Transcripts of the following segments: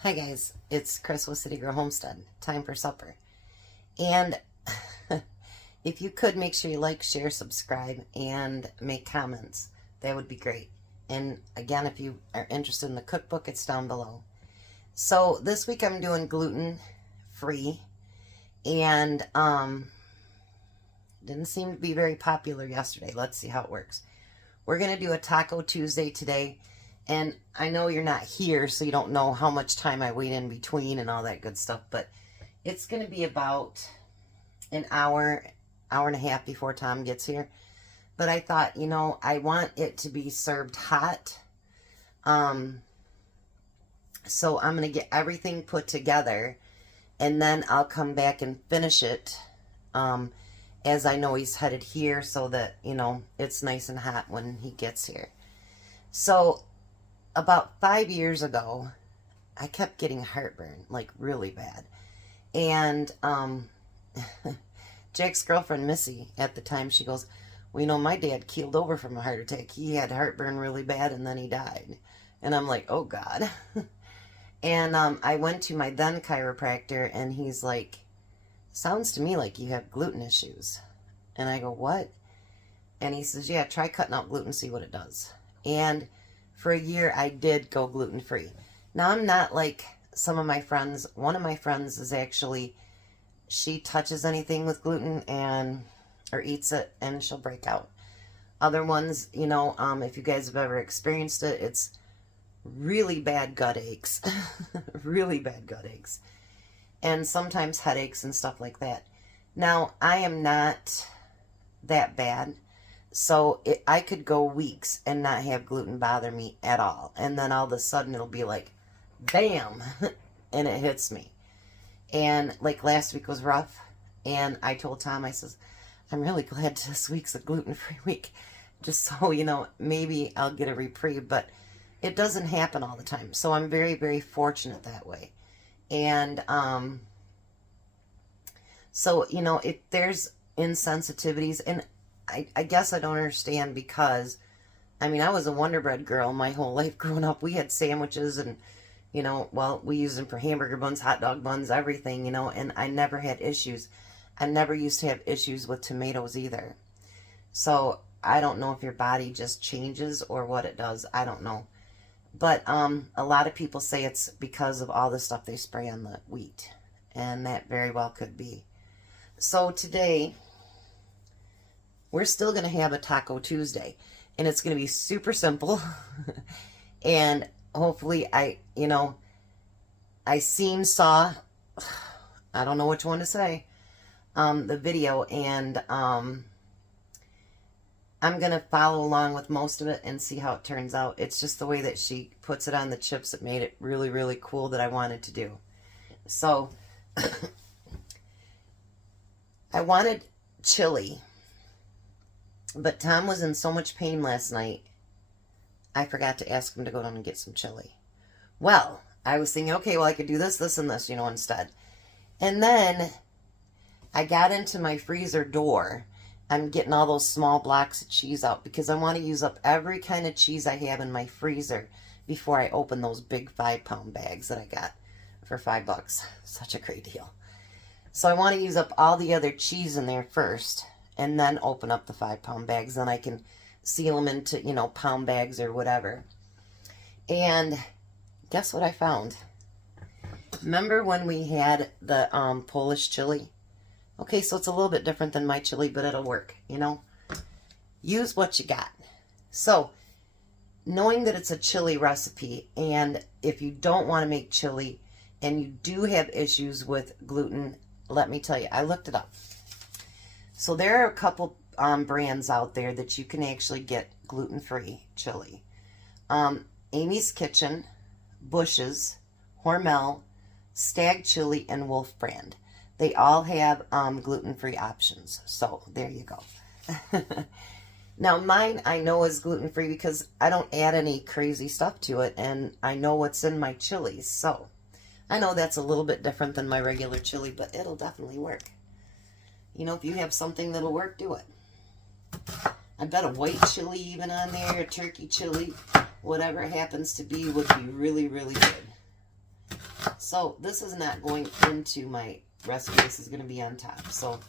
Hi guys, it's Chris with City Girl Homestead. Time for supper. And if you could make sure you like, share, subscribe, and make comments, that would be great. And again, if you are interested in the cookbook, it's down below. So this week I'm doing gluten free, and didn't seem to be very popular yesterday. Let's see how it works. We're gonna do a Taco Tuesday today. And I know you're not here, so you don't know how much time I wait in between and all that good stuff. But it's going to be about an hour, hour and a half before Tom gets here. But I thought, you know, I want it to be served hot. So I'm going to get everything put together. And then I'll come back and finish it. As I know he's headed here so that, you know, it's nice and hot when he gets here. So about 5 years ago, I kept getting heartburn, like really bad. And Jack's girlfriend, Missy, at the time, she goes, well, you know, my dad keeled over from a heart attack. He had heartburn really bad, and then he died. And I'm like, oh, God. And I went to my then chiropractor, and he's like, sounds to me like you have gluten issues. And I go, what? And he says, yeah, try cutting out gluten, see what it does. And for a year, I did go gluten-free. Now, I'm not like some of my friends. One of my friends is actually, she touches anything with gluten or eats it, and she'll break out. Other ones, you know, if you guys have ever experienced it, it's really bad gut aches. Really bad gut aches. And sometimes headaches and stuff like that. Now, I am not that bad. So I could go weeks and not have gluten bother me at all. And then all of a sudden it'll be like, bam, and it hits me. And like last week was rough. And I told Tom, I says, I'm really glad this week's a gluten-free week. Just so, you know, maybe I'll get a reprieve. But it doesn't happen all the time. So I'm very, very fortunate that way. And so, you know, if there's insensitivities, and I guess I don't understand because, I mean, I was a Wonder Bread girl my whole life growing up. We had sandwiches and, you know, well, we used them for hamburger buns, hot dog buns, everything, you know, and I never had issues. I never used to have issues with tomatoes either. So I don't know if your body just changes or what it does. I don't know. But a lot of people say it's because of all the stuff they spray on the wheat. And that very well could be. So today, we're still going to have a Taco Tuesday, and it's going to be super simple. And hopefully I don't know which one to say, the video, and I'm going to follow along with most of it and see how it turns out. It's just the way that she puts it on the chips that made it really, really cool that I wanted to do. So I wanted chili. But Tom was in so much pain last night, I forgot to ask him to go down and get some chili. Well, I was thinking, okay, well, I could do this, this, and this, you know, instead. And then I got into my freezer door. I'm getting all those small blocks of cheese out because I want to use up every kind of cheese I have in my freezer before I open those big 5-pound bags that I got for $5. Such a great deal. So I want to use up all the other cheese in there first, and then open up the 5-pound bags. Then I can seal them into, you know, pound bags or whatever. And guess what I found? Remember when we had the Polish chili? Okay, so it's a little bit different than my chili, but it'll work, you know. Use what you got. So, knowing that it's a chili recipe, and if you don't want to make chili, and you do have issues with gluten, let me tell you, I looked it up. So there are a couple brands out there that you can actually get gluten-free chili. Amy's Kitchen, Bush's, Hormel, Stag Chili, and Wolf Brand. They all have gluten-free options. So there you go. Now mine I know is gluten-free because I don't add any crazy stuff to it, and I know what's in my chilies. So I know that's a little bit different than my regular chili, but it'll definitely work. You know, if you have something that'll work, do it. I bet a white chili even on there, a turkey chili, whatever it happens to be, would be really, really good. So this is not going into my recipe. This is going to be on top. So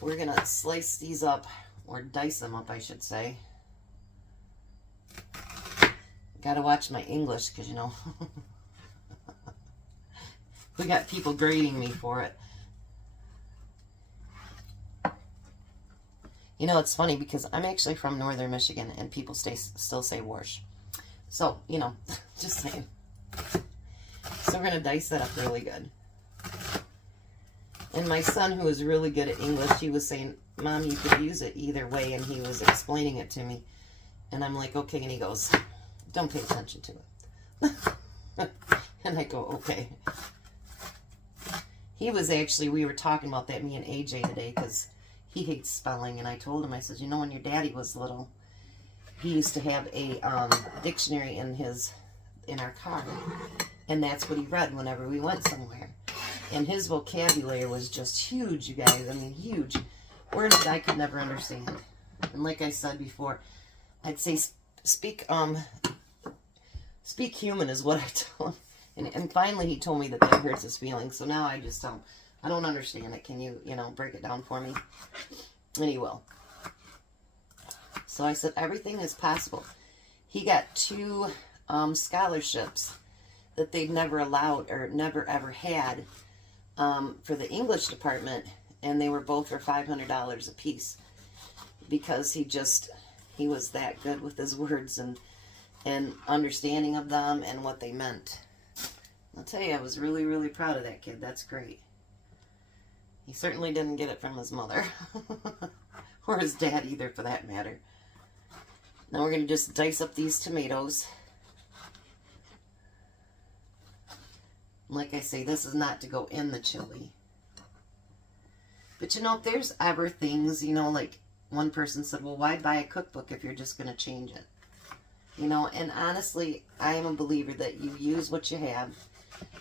we're going to slice these up, or dice them up, I should say. Got to watch my English because, you know, we got people grading me for it. You know, it's funny because I'm actually from northern Michigan and people still say Warsh. So, you know, just saying. So we're going to dice that up really good. And my son, who is really good at English, he was saying, Mom, you could use it either way. And he was explaining it to me. And I'm like, okay. And he goes, don't pay attention to it. And I go, okay. He was actually, we were talking about that, me and AJ today, because he hates spelling. And I told him, I said, you know, when your daddy was little, he used to have a dictionary in our car. And that's what he read whenever we went somewhere. And his vocabulary was just huge, you guys. I mean, huge. Words that I could never understand. And like I said before, I'd say speak human is what I tell him. And finally he told me that hurts his feelings. So now I just tell him, I don't understand it. Can you, break it down for me? And he will. So I said, everything is possible. He got 2 scholarships that they'd never allowed or never ever had for the English department, and they were both for $500 a piece because he was that good with his words and understanding of them and what they meant. I'll tell you, I was really, really proud of that kid. That's great. He certainly didn't get it from his mother or his dad either, for that matter. Now we're going to just dice up these tomatoes. Like I say, this is not to go in the chili. But, if there's ever things, like one person said, well, why buy a cookbook if you're just going to change it? And honestly, I am a believer that you use what you have.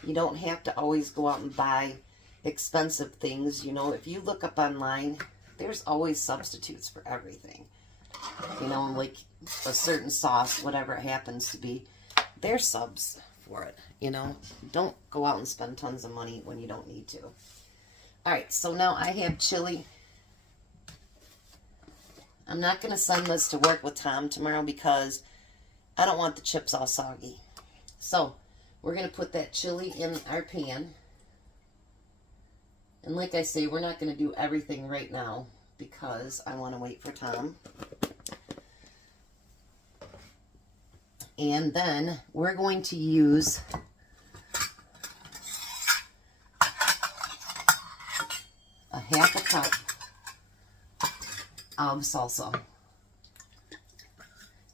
You don't have to always go out and buy expensive things. If you look up online, there's always substitutes for everything. Like a certain sauce, whatever it happens to be, there's subs for it. Don't go out and spend tons of money when you don't need to. Alright, so now I have chili. I'm not going to send this to work with Tom tomorrow because I don't want the chips all soggy. So we're going to put that chili in our pan. And like I say, we're not going to do everything right now because I want to wait for Tom. And then we're going to use a half a cup of salsa.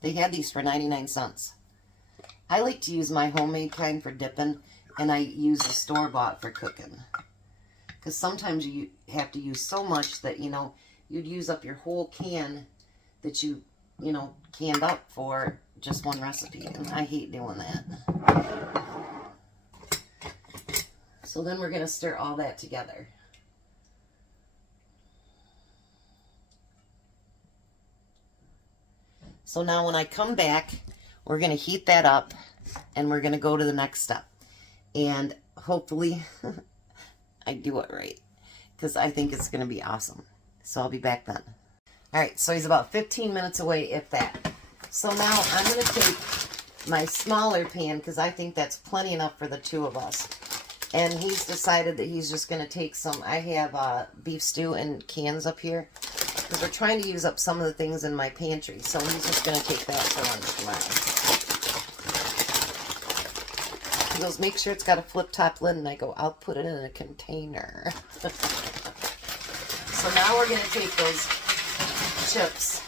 They had these for 99 cents. I like to use my homemade kind for dipping, and I use the store-bought for cooking. Because sometimes you have to use so much that, you'd use up your whole can that you canned up for just one recipe. And I hate doing that. So then we're going to stir all that together. So now when I come back, we're going to heat that up and we're going to go to the next step. And hopefully I do it right, because I think it's going to be awesome. So I'll be back then. Alright, so he's about 15 minutes away, if that. So now I'm going to take my smaller pan, because I think that's plenty enough for the 2 of us. And he's decided that he's just going to take some. I have beef stew in cans up here, because we're trying to use up some of the things in my pantry. So he's just going to take that for lunch tomorrow. He goes, make sure it's got a flip-top lid. And I go, I'll put it in a container. So now we're going to take those chips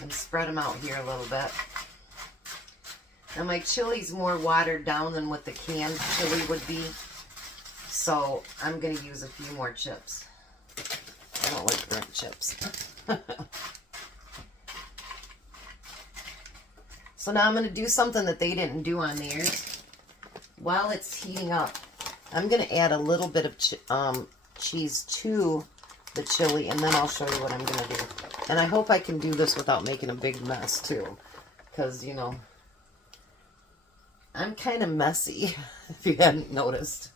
and spread them out here a little bit. Now my chili's more watered down than what the canned chili would be, so I'm going to use a few more chips. I don't like burnt chips. So now I'm going to do something that they didn't do on theirs. While it's heating up, I'm going to add a little bit of cheese to the chili, and then I'll show you what I'm going to do. And I hope I can do this without making a big mess, too. Because, I'm kind of messy, if you hadn't noticed.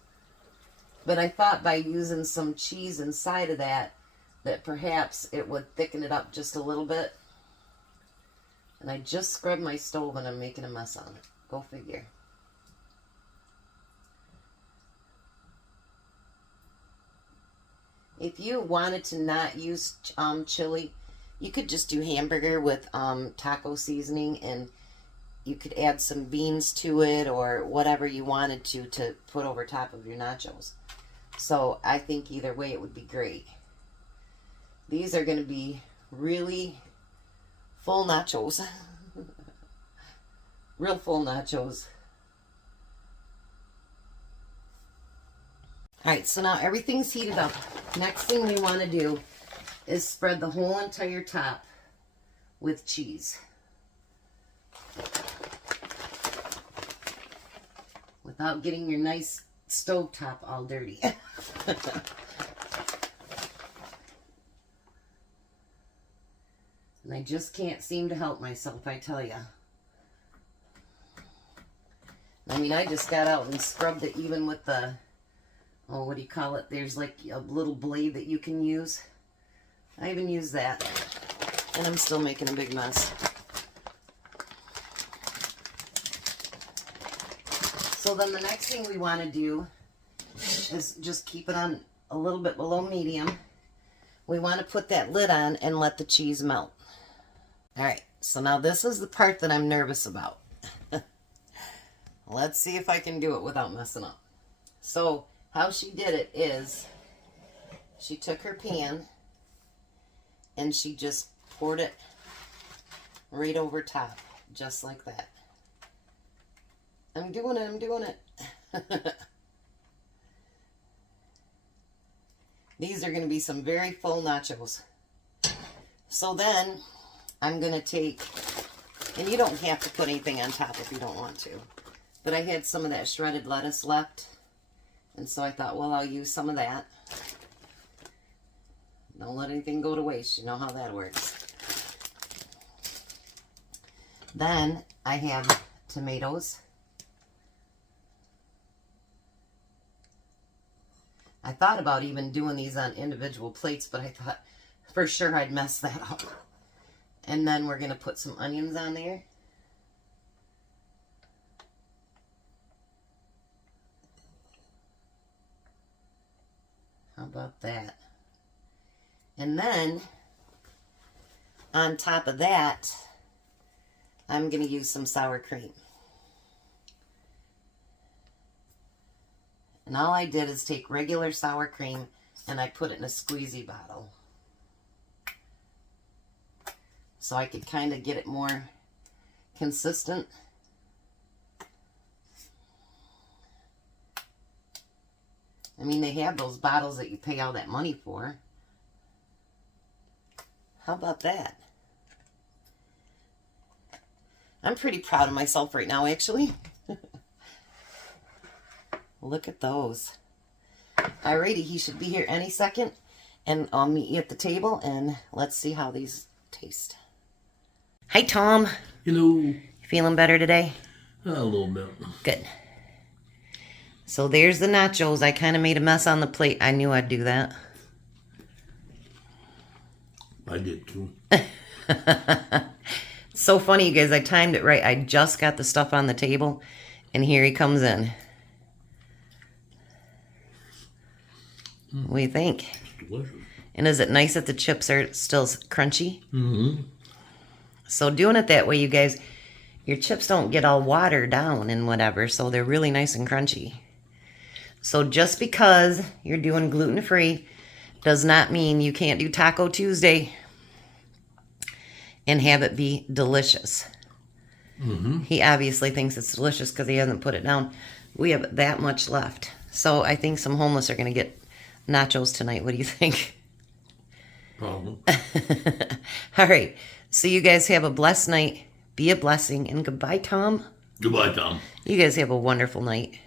But I thought by using some cheese inside of that perhaps it would thicken it up just a little bit. And I just scrubbed my stove and I'm making a mess on it. Go figure. If you wanted to not use chili, you could just do hamburger with taco seasoning, and you could add some beans to it or whatever you wanted to put over top of your nachos. So I think either way it would be great. These are going to be really full nachos. Real full nachos. Alright, so now everything's heated up. Next thing we want to do is spread the whole entire top with cheese. Without getting your nice stove top all dirty. And I just can't seem to help myself, I tell ya. I mean, I just got out and scrubbed it even with the, oh, what do you call it? There's like a little blade that you can use. I even used that. And I'm still making a big mess. So then the next thing we want to do is just keep it on a little bit below medium. We want to put that lid on and let the cheese melt. Alright, so now this is the part that I'm nervous about. Let's see if I can do it without messing up. So, how she did it is, she took her pan and she just poured it right over top, just like that. I'm doing it. These are going to be some very full nachos. So then, I'm going to take, and you don't have to put anything on top if you don't want to, but I had some of that shredded lettuce left, and so I thought, well, I'll use some of that. Don't let anything go to waste. You know how that works. Then I have tomatoes. I thought about even doing these on individual plates, but I thought for sure I'd mess that up. And then we're going to put some onions on there. How about that? And then, on top of that, I'm going to use some sour cream. And all I did is take regular sour cream and I put it in a squeezy bottle. So I could kind of get it more consistent. I mean, they have those bottles that you pay all that money for. How about that? I'm pretty proud of myself right now, actually. Look at those. Alrighty, he should be here any second. And I'll meet you at the table and let's see how these taste. Hi, Tom. Hello. You feeling better today? A little bit. Good. So there's the nachos. I kind of made a mess on the plate. I knew I'd do that. I did too. So funny, you guys. I timed it right. I just got the stuff on the table, and here he comes in. What do you think? It's delicious. And is it nice that the chips are still crunchy? Mm-hmm. So doing it that way, you guys, your chips don't get all watered down and whatever, so they're really nice and crunchy. So just because you're doing gluten-free does not mean you can't do Taco Tuesday and have it be delicious. Mm-hmm. He obviously thinks it's delicious because he hasn't put it down. We have that much left. So I think some homeless are going to get nachos tonight. What do you think? Problem. All right. So you guys have a blessed night. Be a blessing. And goodbye, Tom. Goodbye, Tom. You guys have a wonderful night.